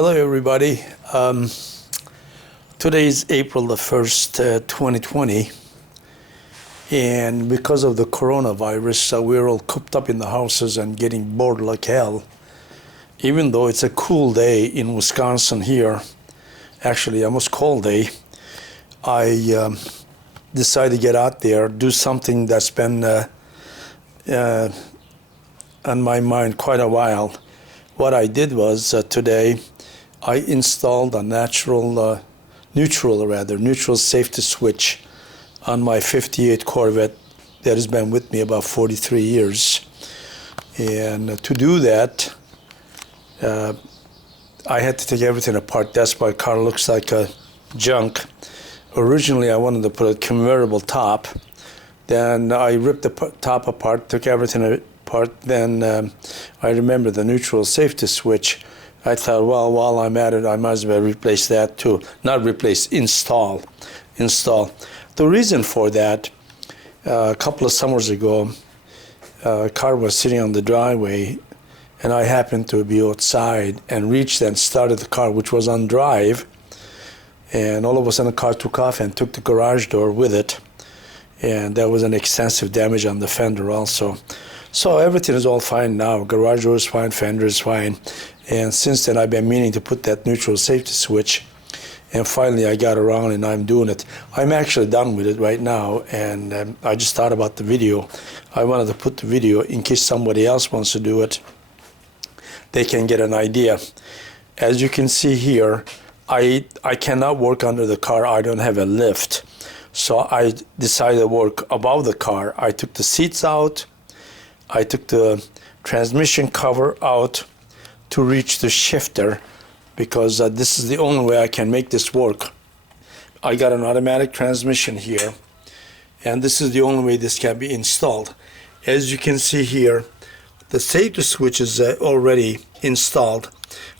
Hello everybody. Today is April the 1st, 2020, and because of the coronavirus, we're all cooped up in the houses and getting bored like hell. Even though it's a cool day in Wisconsin here, actually almost cold day, I decided to get out there, do something that's been on my mind quite a while. What I did was today I installed a neutral safety switch on my 58 Corvette that has been with me about 43 years. And to do that, I had to take everything apart. That's why the car looks like a junk. Originally, I wanted to put a convertible top. Then I ripped the top apart, took everything apart. Then I remember the neutral safety switch. I thought, well, while I'm at it, I might as well replace that too. Not replace, install. The reason for that, a couple of summers ago, a car was sitting on the driveway, and I happened to be outside and reached and started the car, which was on drive. And all of a sudden, the car took off and took the garage door with it. And there was an extensive damage on the fender also. So everything is all fine now. Garage door is fine, fender is fine. And since then, I've been meaning to put that neutral safety switch. And finally, I got around and I'm doing it. I'm actually done with it right now. And I just thought about the video. I wanted to put the video in case somebody else wants to do it. They can get an idea. As you can see here, I cannot work under the car. I don't have a lift. So I decided to work above the car. I took the seats out. I took the transmission cover out to reach the shifter, because this is the only way I can make this work. I got an automatic transmission here, and this is the only way this can be installed. As you can see here, the safety switch is already installed.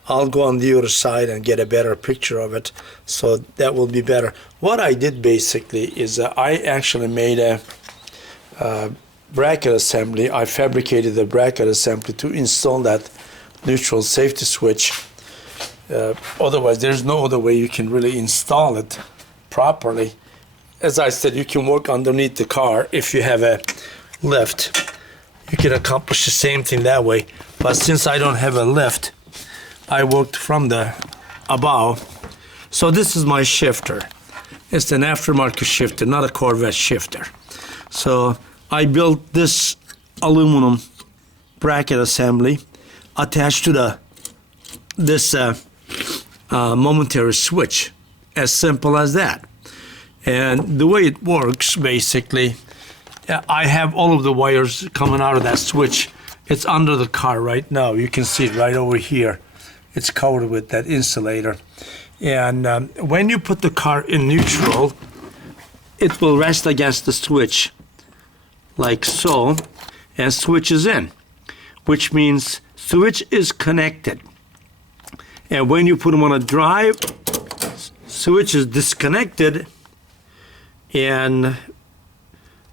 I'll go on the other side and get a better picture of it, so that will be better. What I did basically is I actually made a bracket assembly. I fabricated the bracket assembly to install that neutral safety switch. Otherwise, there's no other way you can really install it properly. As I said, you can work underneath the car if you have a lift. You can accomplish the same thing that way. But since I don't have a lift, I worked from the above. So this is my shifter. It's an aftermarket shifter, not a Corvette shifter. So I built this aluminum bracket assembly attached to this momentary switch. As simple as that. And the way it works, basically, I have all of the wires coming out of that switch. It's under the car right now. You can see it right over here. It's covered with that insulator. And when you put the car in neutral, it will rest against the switch like so, and switch is in, which means switch is connected. And when you put them on a drive, switch is disconnected and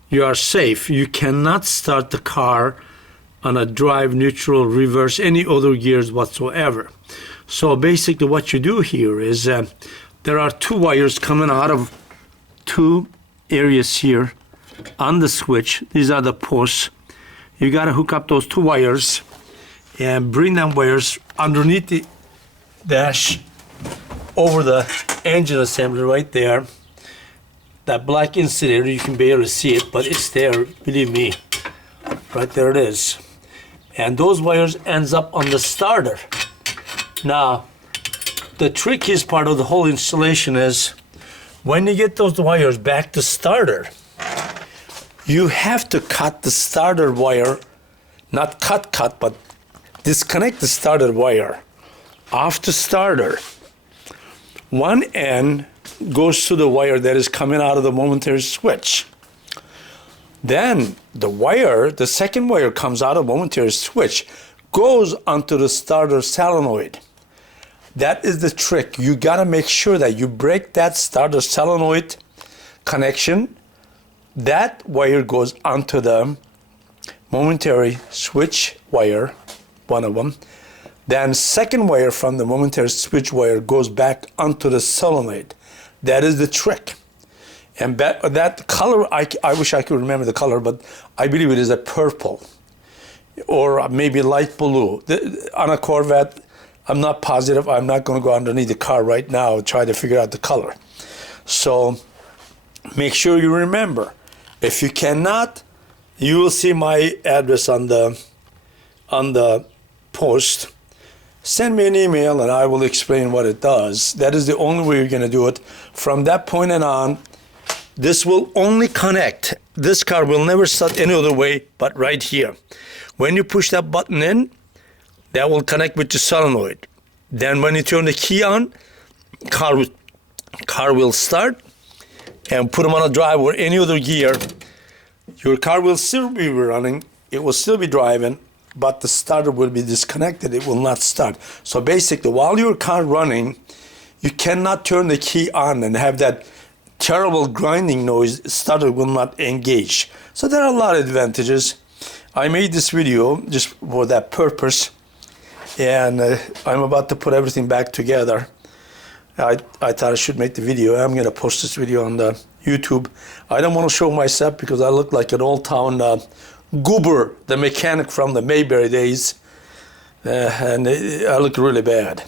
you are safe. You cannot start the car on a drive, neutral, reverse, any other gears whatsoever. So basically what you do here is there are two wires coming out of two areas here on the switch. These are the posts. You got to hook up those two wires and bring them wires underneath the dash over the engine assembly right there. That black insulator, you can barely see it, but it's there, believe me. Right there it is. And those wires ends up on the starter. Now, the trickiest part of the whole installation is when you get those wires back to starter, you have to cut the starter wire, not cut, but disconnect the starter wire off the starter. One end goes to the wire that is coming out of the momentary switch. Then the second wire comes out of the momentary switch, goes onto the starter solenoid. That is the trick. You gotta make sure that you break that starter solenoid connection. That wire goes onto the momentary switch wire, one of them. Then second wire from the momentary switch wire goes back onto the solenoid. That is the trick. And that color, I wish I could remember the color, but I believe it is a purple or maybe light blue. On a Corvette, I'm not positive. I'm not going to go underneath the car right now and try to figure out the color. So make sure you remember. If you cannot, you will see my address on the post. Send me an email and I will explain what it does. That is the only way you're going to do it. From that point on, this will only connect. This car will never start any other way but right here. When you push that button in, that will connect with the solenoid. Then when you turn the key on, car will start, and put them on a drive or any other gear. Your car will still be running. It will still be driving, but the starter will be disconnected. It will not start. So basically, while your car running, you cannot turn the key on and have that terrible grinding noise. Starter will not engage. So there are a lot of advantages. I made this video just for that purpose, and I'm about to put everything back together. I thought I should make the video. I'm going to post this video on the YouTube. I don't want to show myself because I look like an old town goober, the mechanic from the Mayberry days, and I look really bad.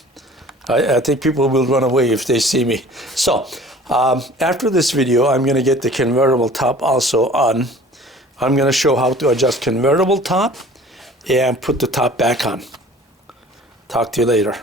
I think people will run away if they see me. So after this video, I'm going to get the convertible top also on. I'm going to show how to adjust convertible top and put the top back on. Talk to you later.